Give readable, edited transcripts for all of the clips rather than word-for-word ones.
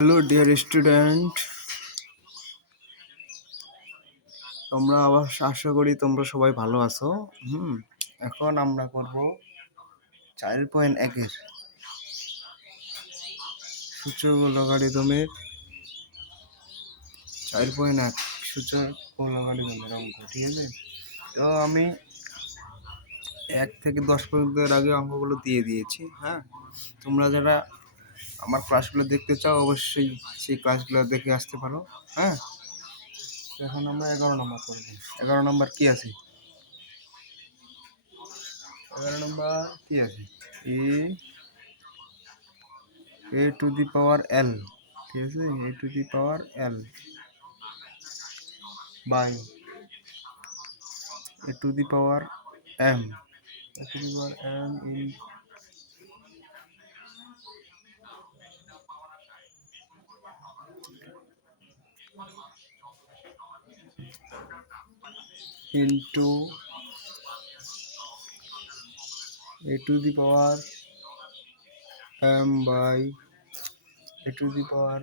Hello dear student, তোমরা আশা করি তোমরা সবাই ভালো আছো। এখন আমরা করব 4.1 সূচক ও লগারিদমের 4.1 সূচক ও লগারিদমের অঙ্ক। ঠিক আছে, তো আমি 1 থেকে 10 পর্যন্ত এর আগে অঙ্কগুলো দিয়ে দিয়েছি। তোমরা যারা আমার ক্লাসগুলো দেখতে চাও অবশ্যই সেই ক্লাসগুলো দেখে আসতে পারো। এখন আমরা 11 নম্বর করব। 11 নম্বর কি আছে? 11 নম্বর কি আছে? a to the power l, ঠিক আছে, a to the power l by a to the power m, a to the power m into a to the power m by a to the power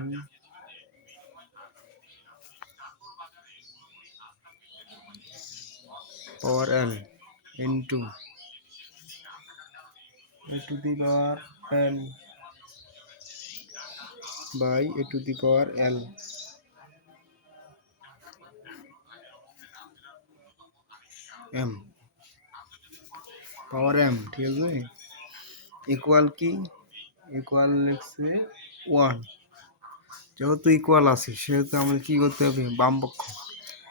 n power l into a to the power n by a to the power l m power m, ঠিক আছে, equal কি? Equal লিখছে 1। যেহেতু equal আছে সেহেতু আমাদের কি করতে হবে? বাম পক্ষ,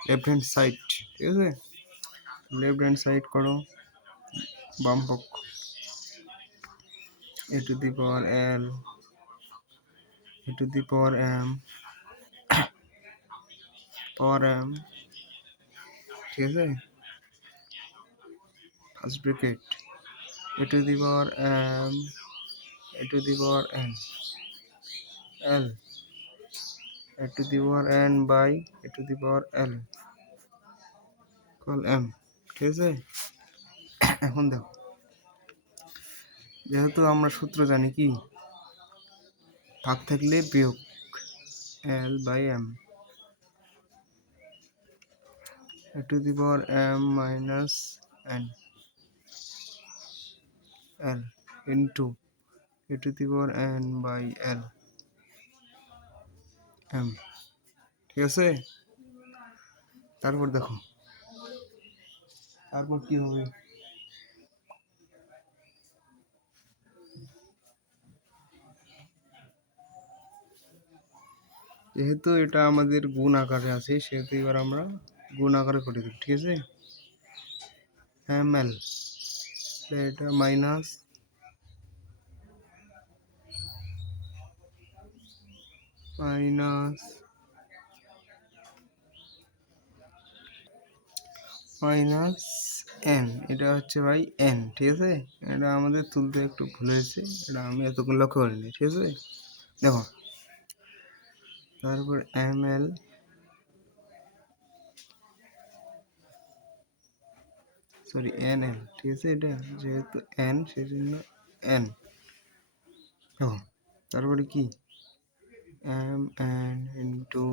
লেফট হ্যান্ড সাইড, ঠিক আছে, লেফট হ্যান্ড সাইড করো, বাম পক্ষ a to the power l, a to the power m, power m, ঠিক আছে, first bracket a to the power m, a to the power n, l, a to the power n by a to the power l call m, ঠিক আছে। এখন দেখো, যেহেতু আমরা সূত্র জানি কি, ভাগ থাকলে বিয়োগ l by m, a to the power m minus n l into a to the power n by l m, ঠিক আছে। তারপর দেখো, তারপর কি হবে? যেহেতু এটা আমাদের গুণ আকারে আছে সেহেতু এবার আমরা গুণ আকারে করে দেব, ঠিক আছে। ml, এটা মাইনাস মাইনাস মাইনাস n, এটা হচ্ছে ভাই n, ঠিক আছে। এটা আমাদের তুলতে একটু ভুল হয়েছে, এটা আমি এতক্ষণ লক্ষ্য করিনি, ঠিক আছে। দেখো, তারপর ml সরি nl, ঠিক আছে, এটা যেহেতু n সেজন্য n। দেখো, তারপরে কি mn into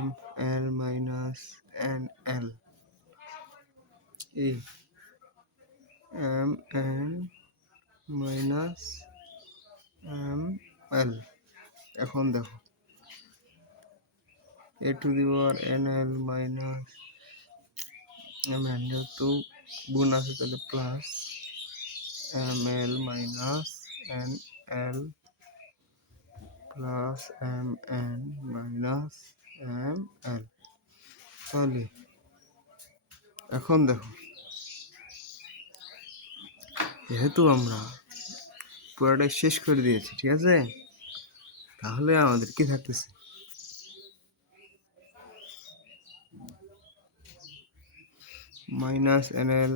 ml minus nl, এই mn minus ml। এখন দেখো, a to the power nl minus mn, যেহেতু গুণ আছে তাহলে plus ml minus nl plus mn minus ml। তাহলে এখন দেখো, যেহেতু আমরা পুরোটাই শেষ করে দিয়েছি, ঠিক আছে, তাহলে আমাদের কি থাকতেছে? Minus nl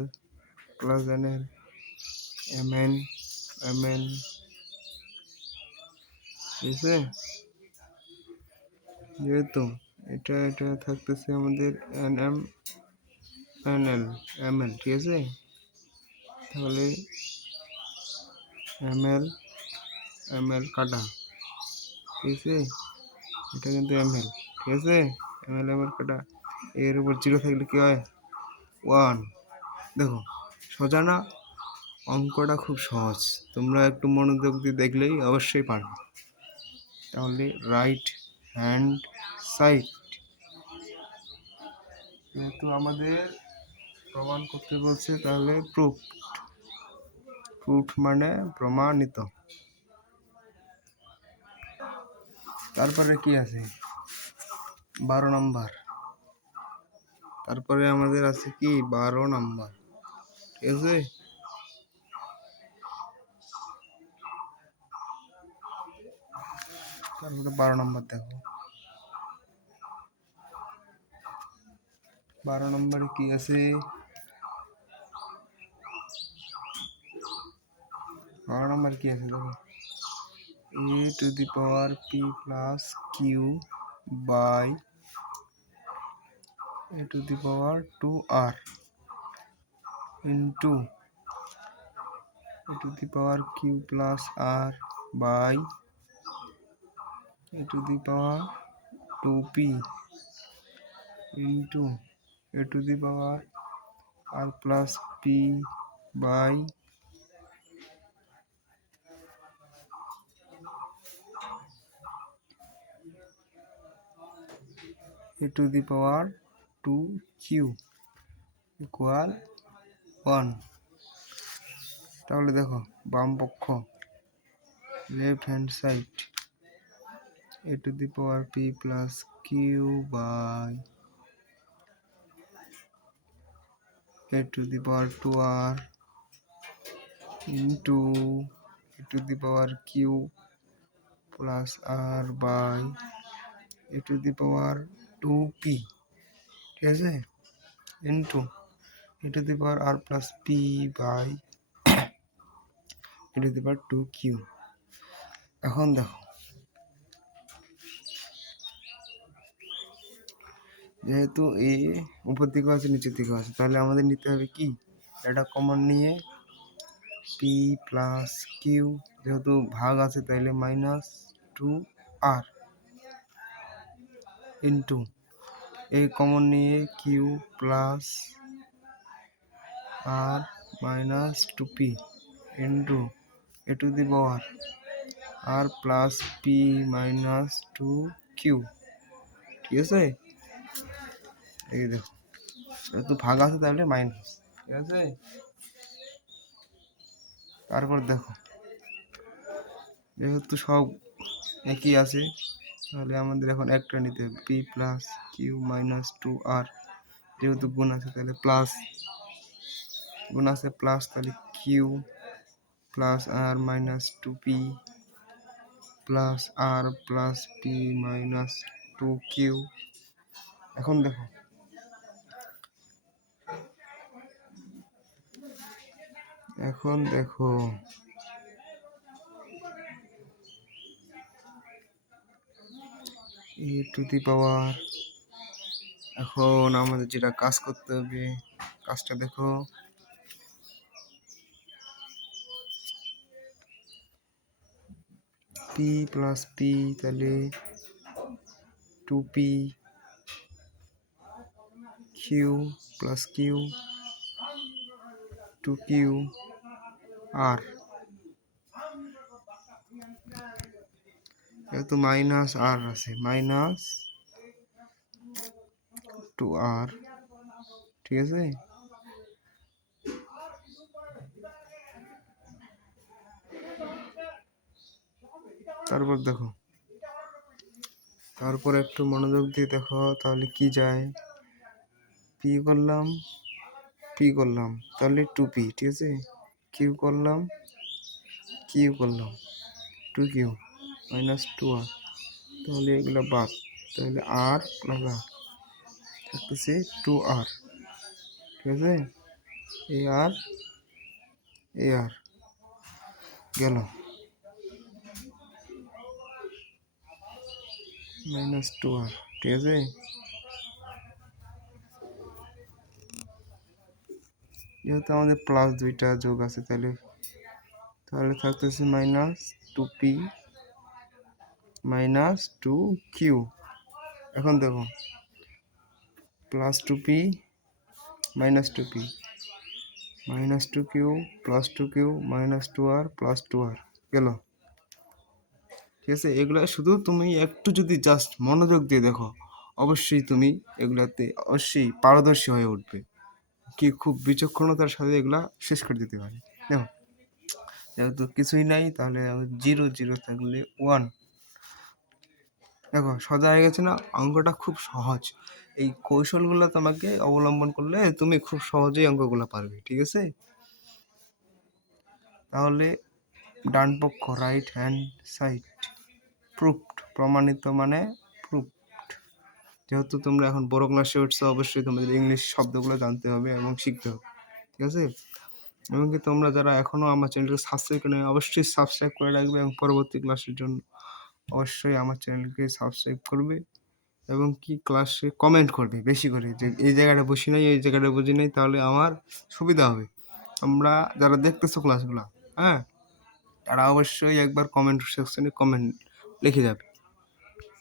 plus nl mn mn, ঠিক আছে। যেহেতু এটা এটা থাকতেছে আমাদের nm nl ml, ঠিক আছে, তাহলে ml ml কাটা, ঠিক আছে, এটা কিন্তু ml, ঠিক আছে, ml কাটা। এর উপর জিরো থাকলে কি হয়? 1। দেখো সোজা না? অঙ্কটা খুব সহজ, তোমরা একটু মনোযোগ দিয়ে দেখলেই অবশ্যই পারবে। তাহলে রাইট হ্যান্ড সাইড, যেহেতু আমাদের প্রমাণ করতে বলছে তাহলে প্রুফ মানে প্রমাণিত। তারপরে কি আছে? 12 নম্বর। তারপরে আমাদের আছে কি 12 নম্বর, ঠিক আছে। তারপরে 12 নম্বর দেখো, 12 নম্বরে কি আছে? 12 নম্বর কি আছে দেখো, a to the power p plus q by a to the power 2r into a to the power q plus r by a to the power 2p into a to the power r plus p by a to the power 2q equal 1। তাহলে দেখো বাম পক্ষ, left hand side, a to the power p plus q by a to the power 2r into a to the power q plus r by a to the power 2p, ঠিক আছে, into a to the power r plus p by a to the power 2q। এখন দেখো যেহেতু এ উপর দিকেও আছে নিচের দিকেও আছে, তাহলে আমাদের নিতে হবে কি, এটা কমন নিয়ে পি প্লাস কিউ, যেহেতু ভাগ আছে তাইলে -2r ইন্টু এই কমন নিয়ে Q plus R -2p into A to the power R plus P -2q, ঠিক আছে। এই দেখো যেহেতু ভাগ আছে তাহলে মাইনাস, ঠিক আছে। তারপর দেখো যেহেতু সব একই আছে তাহলে আমাদের এখন একটা নিতে হবে, পি প্লাস কিউ -2r, যেহেতু গুণ আছে তাহলে প্লাস, গুণ আছে প্লাস, তাহলে Q plus R -2p plus আর প্লাস পি -2q। এখন দেখো এ টু দি পাওয়ার, এখন আমাদের যেটা কাজ করতে হবে, কাজটা দেখো, পি প্লাস পি তাহলে 2p, Q plus Q 2q আর, যেহেতু মাইনাস আর আছে -2r, ঠিক আছে। তারপর দেখো, তারপর একটু মনোযোগ দিয়ে দেখো তাহলে কি যায়, পি করলাম তাহলে 2p, ঠিক আছে, কিউ করলাম 2q -2r, তাহলে এগুলো বাদ, তাহলে আর প্লাস আর থাকতেছে 2r, ঠিক আছে। আর গেল -2r, ঠিক আছে। যেহেতু আমাদের প্লাস দুইটা যোগ আছে তাহলে থাকতেছে -2p মাইনাস টু কিউ। এখন দেখো plus two P minus two P minus two Q plus two Q minus two R plus two R গেল। ঠিক আছে, এগুলো শুধু তুমি একটু যদি জাস্ট মনোযোগ দিয়ে দেখো, অবশ্যই তুমি এগুলাতে অবশ্যই পারদর্শী হয়ে উঠবে। কি খুব বিচক্ষণতার সাথে এগুলা শেষ করে দিতে পারে। দেখো যেহেতু কিছুই নাই, তাহলে জিরো জিরো থাকলে ওয়ান। দেখো সোজা হয়ে গেছে না, অঙ্কটা খুব সহজ। এই কৌশলগুলো তোমাকে অবলম্বন করলে তুমি খুব সহজেই অঙ্কগুলো পারবে। ঠিক আছে, তাহলে ডান পক্ষ রাইট হ্যান্ড সাইড প্রুফড, প্রমাণিত মানে প্রুফড। যেহেতু তোমরা এখন বড় ক্লাসে উঠছো, অবশ্যই তোমাদের ইংলিশ শব্দগুলো জানতে হবে এবং শিখতে হবে। ঠিক আছে, এবং কি তোমরা যারা এখনও আমার চ্যানেলকে সাবস্ক্রাইব করে অবশ্যই সাবস্ক্রাইব করে রাখবে, এবং পরবর্তী ক্লাসের জন্য অবশ্যই আমার চ্যানেলকে সাবস্ক্রাইব করবে, এবং কি ক্লাসে কমেন্ট করবে বেশি করে, যে এই জায়গাটা বুঝি নাই, এই জায়গাটা বুঝি নাই, তাহলে আমার সুবিধা হবে। তোমরা যারা দেখতেছো ক্লাসগুলো, হ্যাঁ, তারা অবশ্যই একবার কমেন্ট সেকশনে কমেন্ট লিখে যাবে।